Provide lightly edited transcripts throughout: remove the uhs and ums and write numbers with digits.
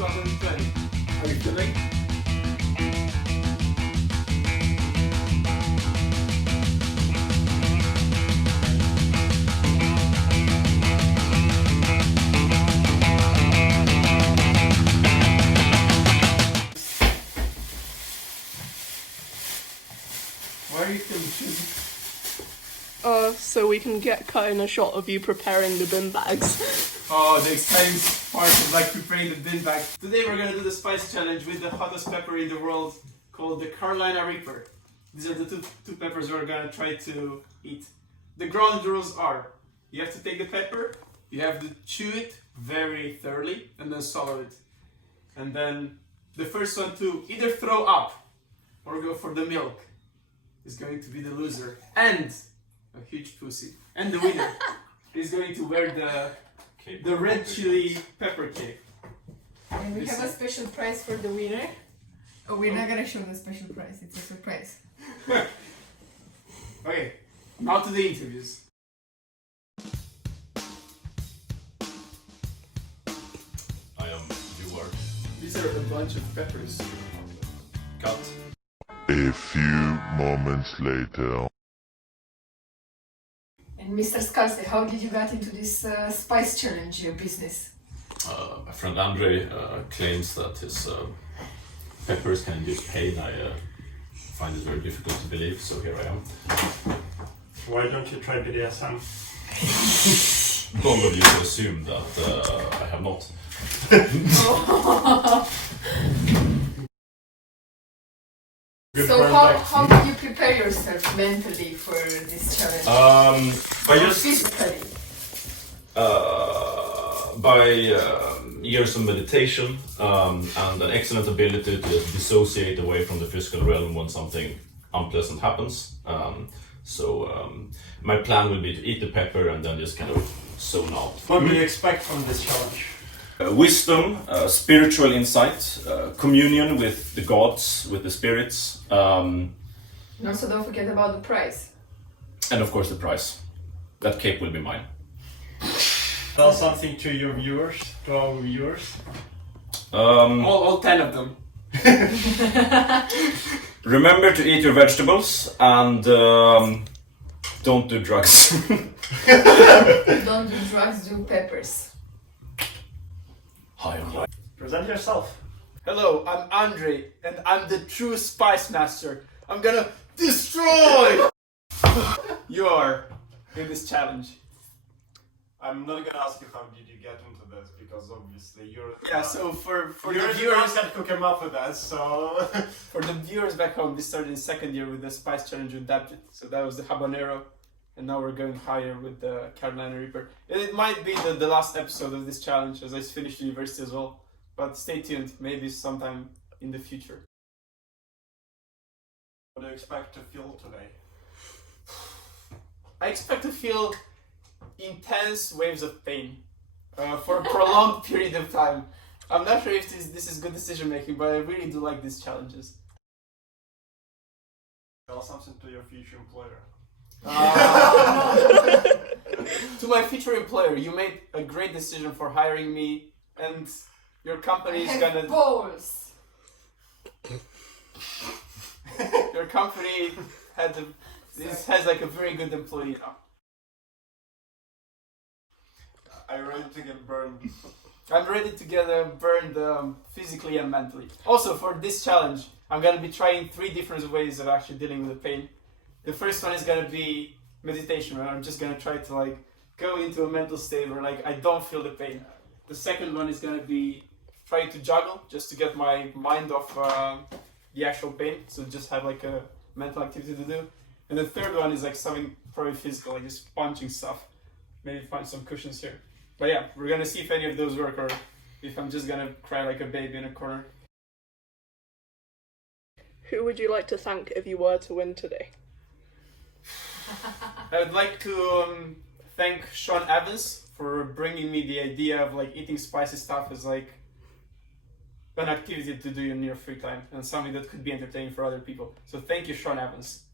2020. Are you feeling? Why are you feeling? So we can get cut in a shot of you preparing the bin bags. Oh, the exciting part of like preparing the bin bag. Today we're gonna do the spice challenge with the hottest pepper in the world called the Carolina Reaper. These are the two peppers we're gonna try to eat. The ground rules are, you have to take the pepper, you have to chew it very thoroughly and then swallow it. And then the first one to either throw up or go for the milk is going to be the loser. And a huge pussy. And the winner is going to wear the red chili pepper cape. And we have a special prize for the winner. Oh, we're not gonna show the special prize, it's a surprise. Okay, now to the interviews. I am Joar. These are a bunch of peppers. Cut. A few moments later. And Mr. Scarce, how did you get into this spice challenge business? My friend Andrei claims that his peppers can induce pain. I find it very difficult to believe, so here I am. Why don't you try BDSM? Bold of you to assume that I have not. So how did you prepare yourself mentally for this challenge? I just Physically? by years of meditation and an excellent ability to dissociate away from the physical realm when something unpleasant happens. My plan will be to eat the pepper and then just kind of zone out. What do you expect from this challenge? Wisdom, spiritual insight, communion with the gods, with the spirits, And also don't forget about the prize. and of course the prize. That cape will be mine. Tell something to your viewers, to our viewers. All 10 of them. Remember to eat your vegetables and don't do drugs. Don't do drugs, do peppers. Hi, I'm Light. Present yourself. Hello, I'm Andrei, and I'm the true spice master. I'm gonna destroy you are in this challenge. I'm not gonna ask you how did you get into this because obviously you're So for you're the the viewers ones that cook him up with us. So for the viewers back home, we started in second year with the spice challenge with David. So that was the habanero, and now we're going higher with the Carolina Reaper. It might be the last episode of this challenge as I finished university as well. But stay tuned, maybe sometime in the future. what do you expect to feel today? I expect to feel intense waves of pain for a prolonged period of time. I'm not sure if this is good decision making, but I really do like these challenges. Tell something to your future employer. To my future employer, you made a great decision for hiring me, and your company is gonna. Balls! Your company has like a very good employee now. Are you ready to get burned? I'm ready to get burned physically and mentally. Also, for this challenge, I'm gonna be trying 3 different ways of actually dealing with the pain. The first one is gonna be meditation, where I'm just gonna try to like go into a mental state where like I don't feel the pain. The second one is gonna be trying to juggle, just to get my mind off the actual pain, so just have like a mental activity to do. And the third one is like something probably physical, like just punching stuff. Maybe find some cushions here. But yeah, we're gonna see if any of those work or if I'm just gonna cry like a baby in a corner. Who would you like to thank if you were to win today? I would like to thank Sean Evans for bringing me the idea of like eating spicy stuff as like an activity to do in your free time and something that could be entertaining for other people. So thank you, Sean Evans.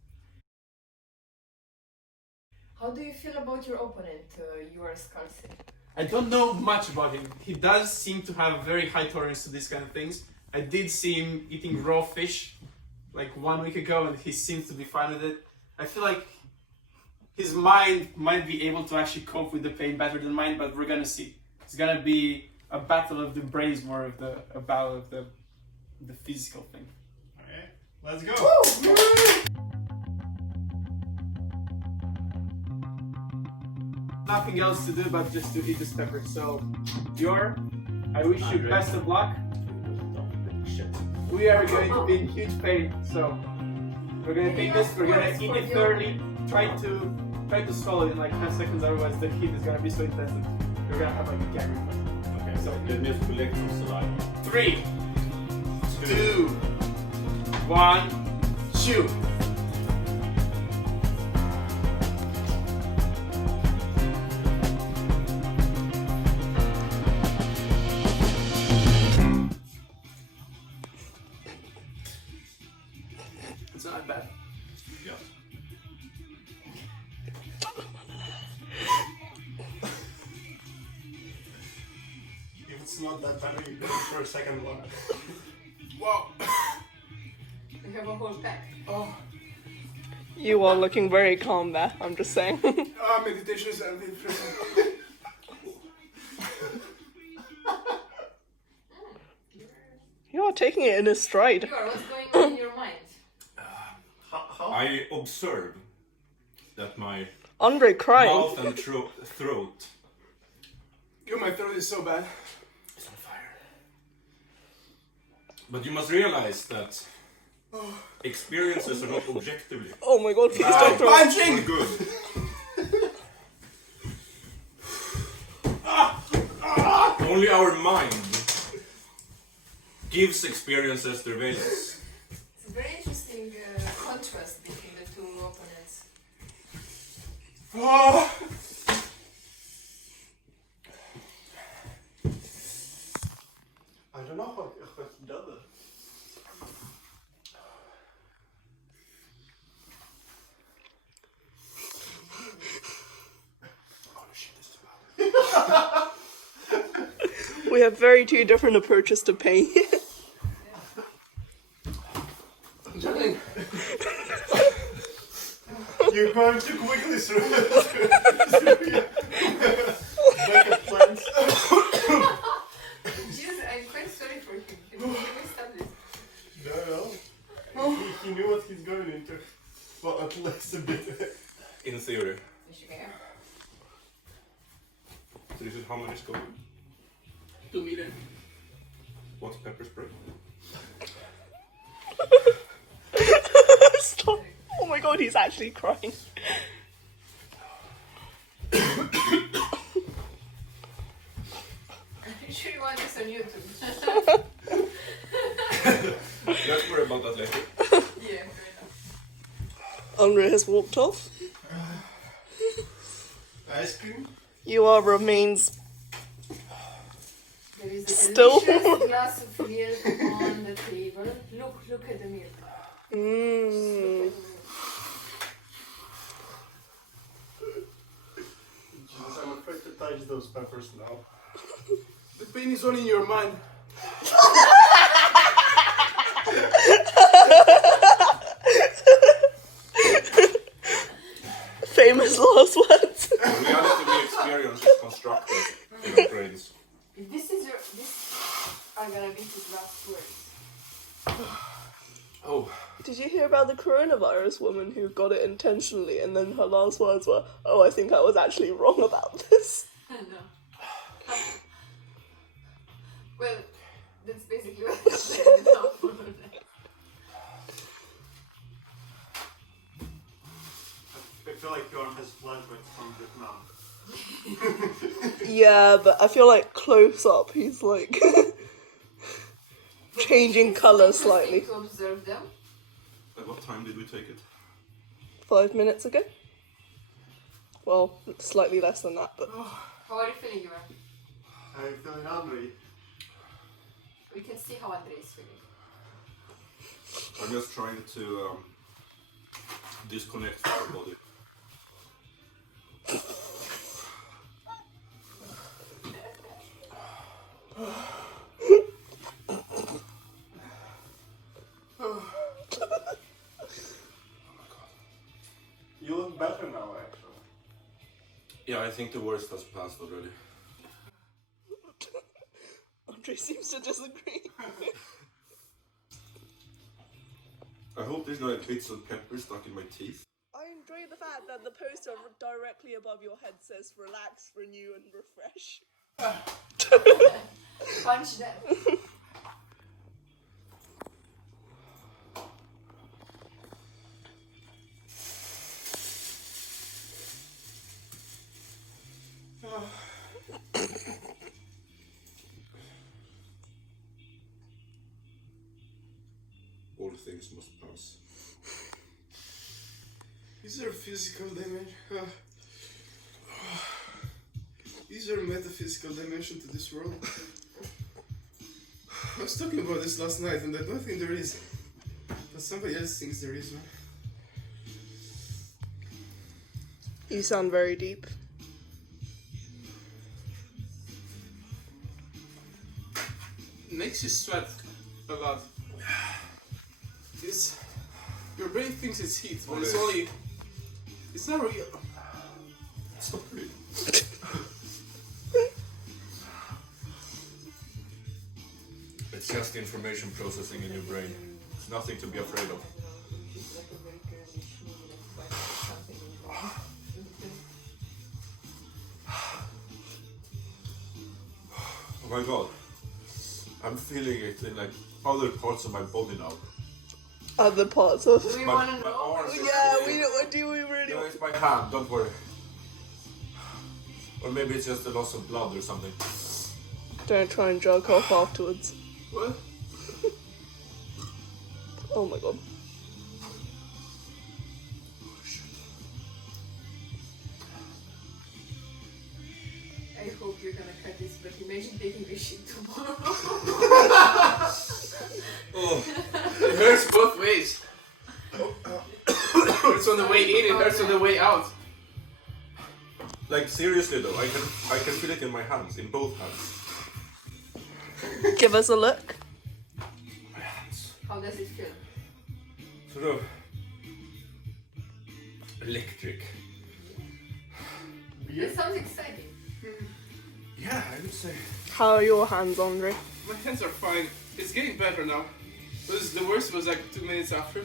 How do you feel about your opponent, Joar Scarce? I don't know much about him. He does seem to have very high tolerance to these kind of things. I did see him eating raw fish like 1 week ago, and he seems to be fine with it. I feel like his mind might be able to actually cope with the pain better than mine, but we're gonna see. It's gonna be a battle of the brains more of a battle of the physical thing. Okay, let's go. Nothing else to do but just to eat this pepper. So, Joar, I wish you best of luck. We are going to be in huge pain, so we're gonna take this. We're gonna eat it thoroughly. Try to swallow it in like 10 seconds. Otherwise, the heat is gonna be so intense that you're gonna have like a gag reflex. Okay, so let me collect some saliva. 3, 2, 1, chew. It's not bad. Yeah. If it's not that bad, you go for a second one. Wow. We have a whole pack. Oh, You are looking very calm there, I'm just saying. meditation is very interesting. You are taking it in a stride. Joar, what's going on in your mind? How? I observe that my Andrei crying. mouth and throat Yo, my throat is so bad. is on fire. But you must realize that experiences are not objectively Oh my god, please bad don't throw it. or good. Only our mind gives experiences their valence. It's a very interesting contrast between the two opponents. Oh. I don't know how he does it. We have very two different approaches to pain. You're going too quickly through backup plans. Jesus, I'm quite sorry for him. Can we stop this? No. He knew what he's going into. Well, at least a bit. In theory. Varsågod. So this is how many scope? 2 million. What's pepper spray? Stop. Oh my god, he's actually crying. I'm sure you want this on YouTube. Let's worry about that later. Yeah, fair enough. Andrei has walked off. Ice cream? Joar remains There is a Still. delicious glass of milk on the table. Look at the milk. Mmm. Jesus, I'm afraid to touch those peppers now. The pain is only in your mind. Famous last words. The reality we experience is constructed in our brains. If this are gonna be his last words. Oh, Did you hear about the coronavirus woman who got it intentionally and then her last words were, "Oh, I think I was actually wrong about this." No. Well, that's basically what I'm saying now. I feel like your arm has flashbacks from Vietnam. Yeah, but I feel like close up he's like changing colour It's slightly. interesting to observe them. at what time did we take it? 5 minutes ago? Well, slightly less than that, but How are you feeling, Joar? I'm feeling hungry. We can see how Andrei is feeling. I'm just trying to disconnect from our body. Yeah, I think the worst has passed already. Andrei seems to disagree. I hope there's not bits of pepper stuck in my teeth. I enjoy the fact that the poster directly above your head says relax, renew and refresh. Punch them. All things must pass. Is there physical damage? Is there a metaphysical dimension to this world? I was talking about this last night and I don't think there is. But somebody else thinks there is one. You sound very deep. Makes you sweat a lot. It's, your brain thinks it's heat, but it's only... It's not real. It's not real. It's just information processing in your brain. It's nothing to be afraid of. Oh my god. I'm feeling it in like other parts of my body now. Other parts of... We want to know. arms are Yeah, feeling- do we really... No, it's my hand, don't worry. Or maybe it's just a loss of blood or something. Don't try and jerk off afterwards. What? Oh my god. I hope you're gonna cut this, but imagine taking this shit tomorrow. Oh, it hurts both ways. It's on the way in, it hurts on the way out. Like seriously though, I can feel it in my hands, in both hands. Give us a look. My hands. How does it feel? Sort of electric. That sounds exciting. Yeah, I would say. How are your hands, Andrei? My hands are fine. It's getting better now. The worst was like 2 minutes after.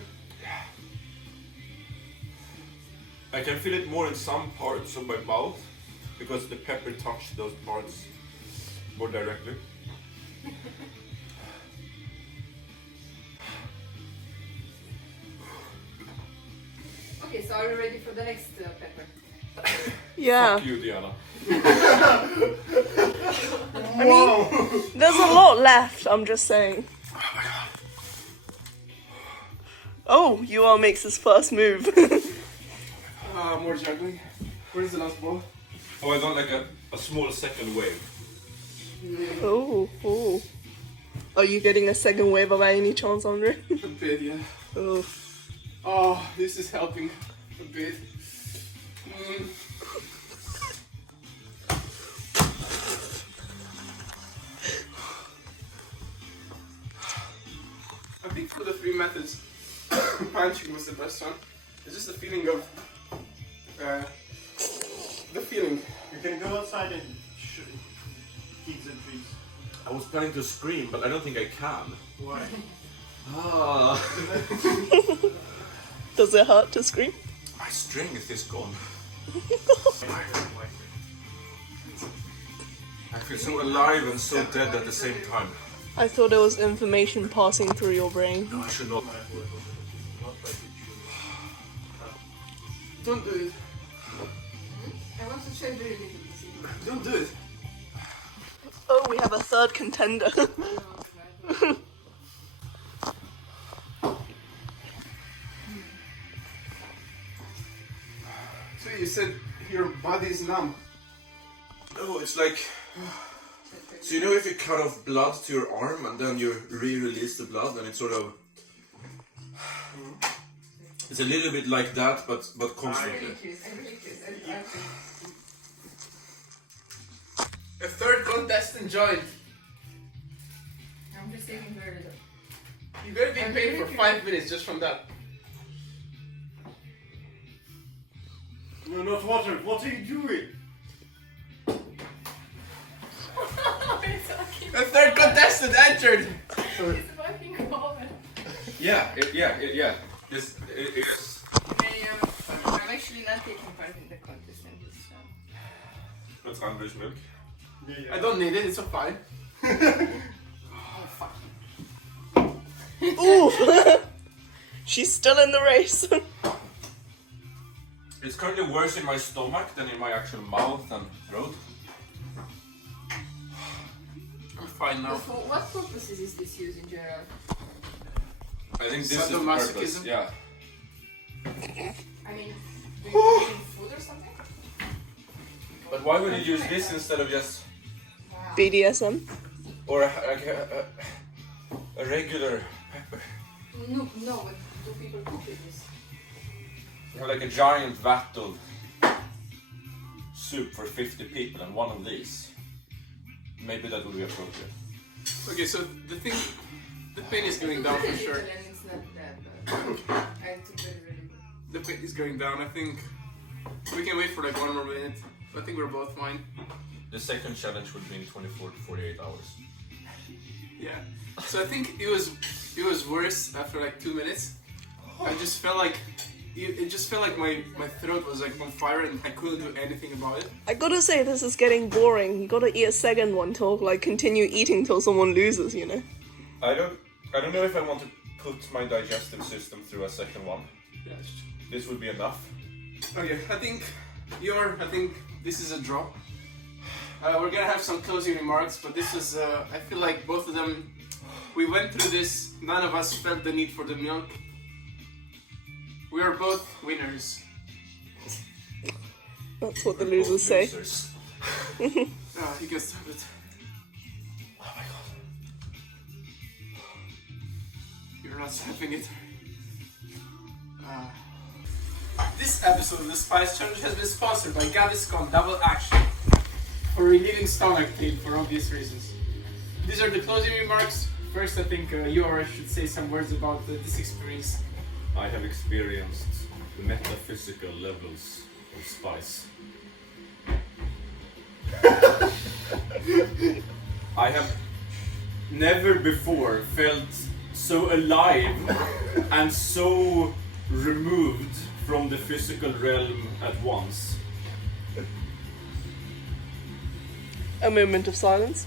I can feel it more in some parts of my mouth because the pepper touched those parts more directly. Okay, so are you ready for the next pepper? Yeah. Fuck you, Diana. I mean, there's a lot left, I'm just saying. Oh, Joar makes his first move. More juggling. Where's the last ball? Oh, I got like a small second wave. Oh. Are you getting a second wave by any chance, Andrei? A bit, yeah. Oh. Oh, this is helping a bit. I think for the 3 methods, punching was the best one. It's just the feeling of... the feeling. You can go outside and keep the trees. I was planning to scream, but I don't think I can. Why? Ah, Does it hurt to scream? my strength is gone. I feel so alive and so dead at the same time. I thought it was information passing through your brain. No, I should not. Don't do it. I want to try very little to see. Don't do it. Oh, we have a third contender. So you said your body's numb. No, it's like... So you know if you cut off blood to your arm and then you re-release the blood and it's sort of... It's a little bit like that, but I'm constantly. really curious. A third contestant joined. I'm just taking very little. You're gonna be paid for 5 minutes just from that. No, not water. What are you doing? A third contestant entered! It's fucking common. Yeah. This is. I'm actually not taking part in the contest in this. That's Andrei's milk. I don't need it, it's so fine. Oh fuck. Ooh! She's still in the race. It's currently worse in my stomach than in my actual mouth and throat. I'm fine now. But for what purposes is this used in general? I think this is the Sadomasochism? purpose. Yeah. I mean, do you put it in food or something? But why would you use this instead of just BDSM. or a regular pepper? No, but do people cook with this? You have like a giant vat of soup for 50 people and one of these. Maybe that would be appropriate. Okay, so the pain is going down for sure. It's not that bad. I took it really good. The pain is going down. I think we can wait for like 1 more minute. I think we're both fine. The second challenge would be in 24 to 48 hours. Yeah. So I think it was worse after like 2 minutes. I just felt like it just felt like my throat was like on fire and I couldn't do anything about it. I gotta say, this is getting boring. You gotta eat a second one till, like, continue eating till someone loses, you know? I don't know if I want to put my digestive system through a second one. Yeah. This would be enough. Okay, I think this is a draw. We're gonna have some closing remarks, but this is I feel like both of them, we went through this, none of us felt the need for the milk. We are both winners. That's what the losers say. You can stop it. Oh my god. You're not stopping it. This episode of the Spice Challenge has been sponsored by Gaviscon Double Action for relieving stomach pain for obvious reasons. These are the closing remarks. First, I think Joar should say some words about this experience. I have experienced the metaphysical levels of spice. I have never before felt so alive and so removed from the physical realm at once. A moment of silence.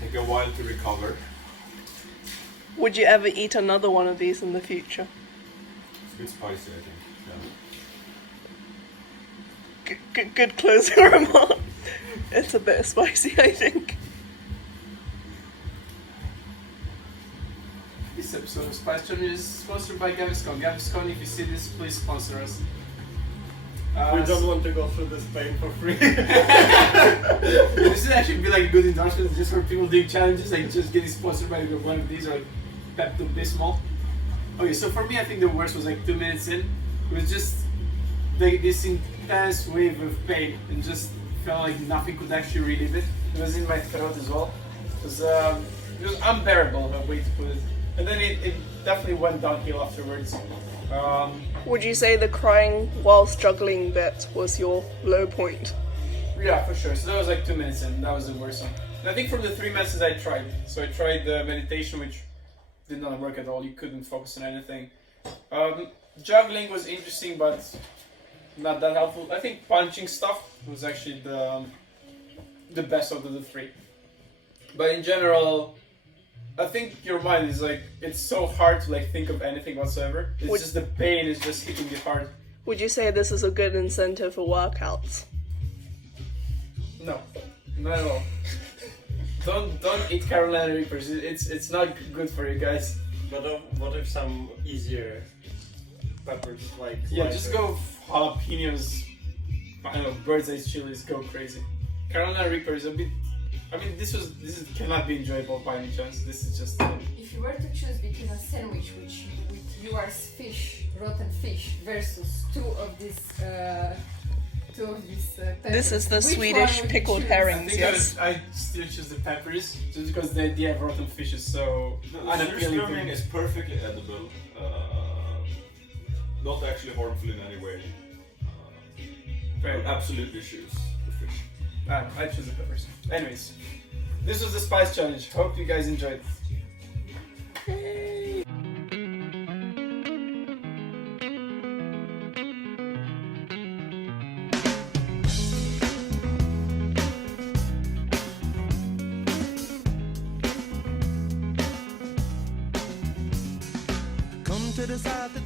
Take a while to recover. Would you ever eat another one of these in the future? It's a bit spicy, I think. Yeah. Good closing remark. It's a bit spicy, I think. This episode of Spice Challenge is sponsored by Gaviscon. Gaviscon, if you see this, please sponsor us. We don't want to go through this pain for free. This would actually be like a good endorsement just for people doing challenges, like just getting sponsored by one of these or like Pepto Bismol. Okay, so for me, I think the worst was like 2 minutes in. It was just like this intense wave of pain and just felt like nothing could actually relieve it. It was in my throat as well. It was unbearable, a way to put it. And then it definitely went downhill afterwards. Would you say the crying while struggling bit was your low point? Yeah, for sure. So that was like 2 minutes in. That was the worst one. And I think from the 3 methods I tried. So I tried the meditation, which did not work at all. You couldn't focus on anything. Juggling was interesting, but not that helpful. I think punching stuff was actually the best out of the three. But in general, I think your mind is like, it's so hard to like think of anything whatsoever. It's just the pain is just hitting you hard. Would you say this is a good incentive for workouts? No, not at all. Don't eat Carolina Reapers. It's not good for you guys. But what if some easier peppers like? Yeah, just go jalapenos. I don't know, bird's eye chilies. Go crazy. Carolina Reaper is a bit. I mean, this cannot be enjoyable by any chance. This is just. If you were to choose between a sandwich which with Joar's fish, rotten fish, versus two of these peppers, This is the which one Swedish would you pickled choose? herrings, I yes. I still choose the peppers just because the idea of rotten fish is so unappealing to Surströmming me. is perfectly edible. not actually harmful in any way. I would absolutely choose the fish. I choose the peppers. Anyways, this was the spice challenge. Hope you guys enjoyed. Yay! Come to the side.